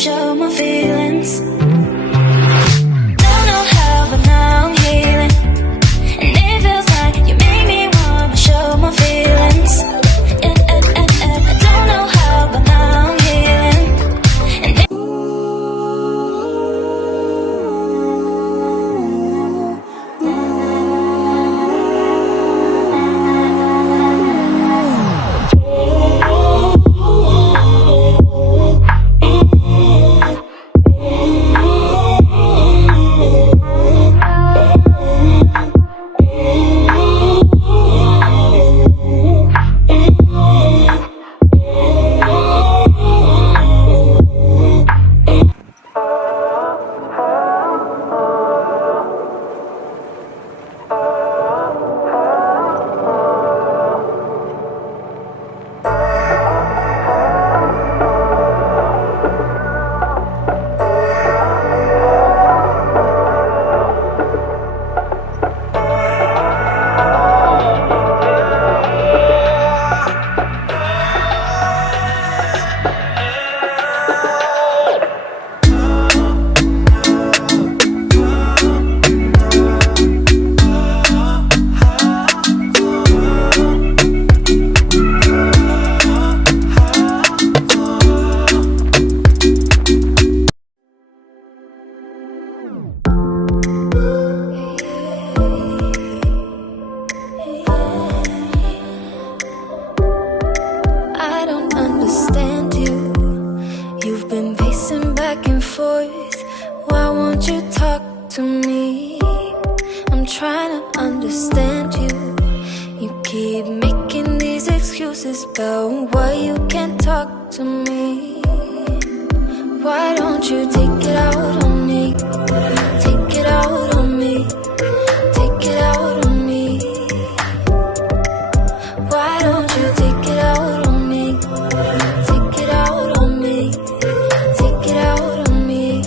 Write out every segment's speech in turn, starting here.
show my feelings. Don't know how, but now I'm healing. And it feels like you made me wanna show my feelings. I don't know how, but now I'm healing. And I don't understand you. You've been pacing back and forth. Why won't you talk to me? I'm trying to understand you. You keep making these excuses about why you can't talk to me. Why don't you take it out on me? Take it out on me. Take it out on me. Why don't you take it out on me? Take it out on me. Take it out on me.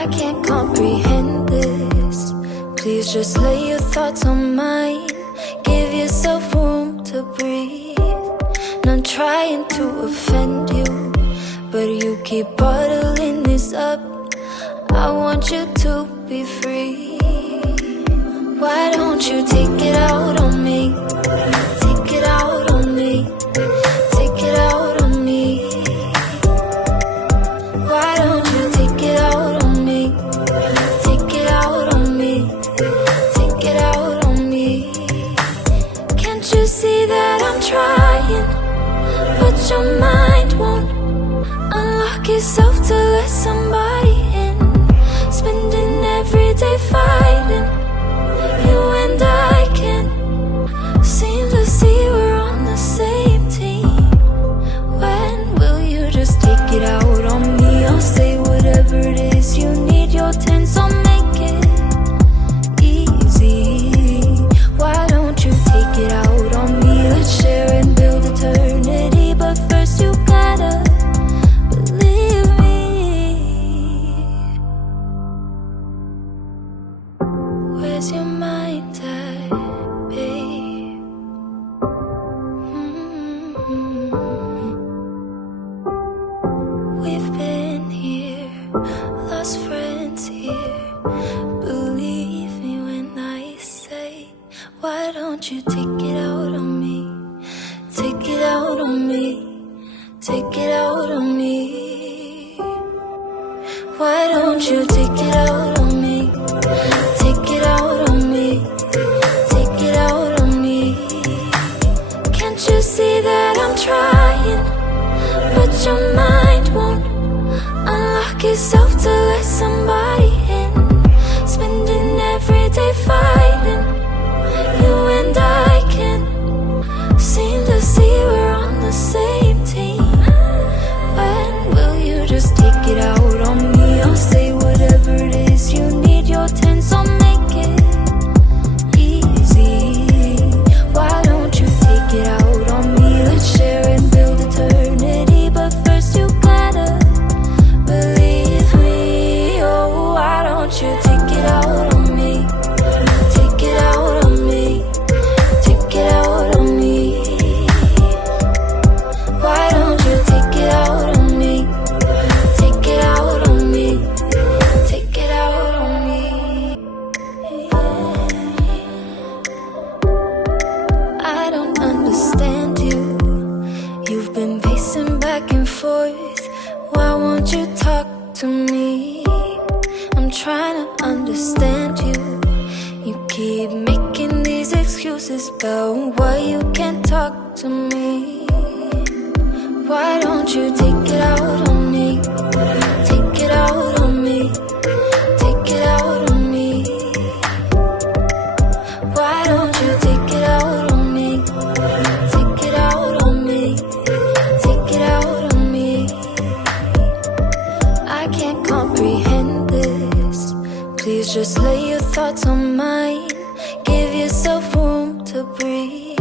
I can't comprehend this. Please just lay your thoughts on mine. Give yourself room to breathe. Not trying to offend you, but you keep bottling this up. I want you to be free. Why don't you take it out on me? Take it out on me. Take it out on me. Why don't you take it out on me? Take it out on me. Take it out on me. Can't you see that I'm trying, but your mind won't unlock yourself to let somebody in? Spending every day fighting. You and I can't seem to see we're on the same team. When will you just take it out on me? I'll say whatever it is you need. Your tense, I'll make it easy. Why don't you take it out on me? Let's share and build eternity. But first you gotta believe me. Where's your mind at, babe? We've been here, lost friends here. Believe me when I say, why don't you take it out on me? Take it out on me. Take it out on me. Why don't you take it out on me? Take it out on me. Take it out on me. Can't you see that I'm trying, but your mind won't unlock yourself to let somebody in? Spending every day fighting. You and I can't seem to see we're on the same team. When will you just take it out on me? I'll say whatever it is you need. Your tense, I'll make it easy. Why don't you take it out on me? Let's share and build eternity. But first you gotta believe me. Oh, understand you. You've been pacing back and forth. Why won't you talk to me? I'm trying to understand you. You keep making these excuses about why you can't talk to me. Why don't you take it out on me? Take it out on me. Take it out on me. Why don't you take it out on me? Take it out on me. Take it out on me. I can't comprehend this. Please just lay your thoughts on mine. Give yourself room to breathe.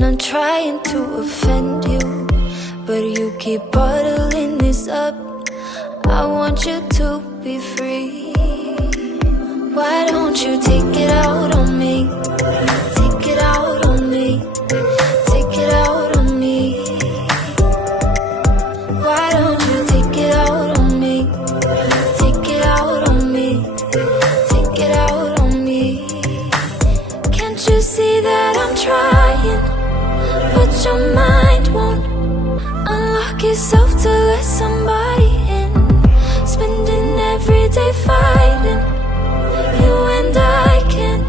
Not trying to offend you, but you keep bottling this up. I want you to be free. Why don't you take it out on me? Take it out on me. Take it out on me. Why don't you take it out on me? Take it out on me. Take it out on me. Can't you see that I'm trying, but your mind won't unlock yourself to let somebody in? Spending every day fighting. You and I can't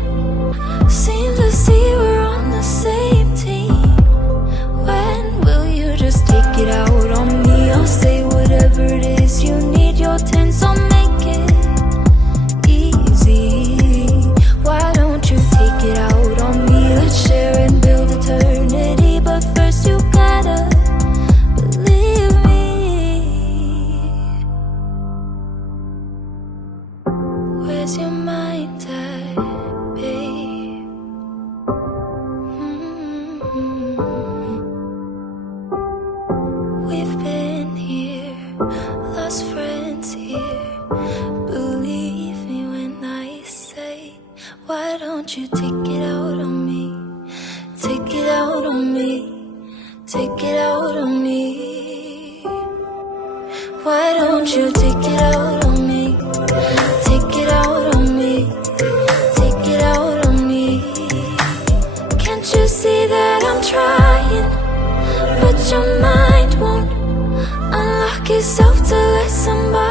seem to see we're on the same team. When will you just take it out on me? I'll say whatever it is you need. Your tense, I'll make it easy. Why don't you take it out on me? Let's share and build eternity, but first you gotta believe me. Where's your mind at, babe? We've been here, lost friends here. Believe me when I say, why don't you take it out on me? Take it out on me. Take it out on me. Why don't you take it out on me? Take it out on me. Take it out on me. Can't you see that I'm trying, but your mind won't unlock yourself to let somebody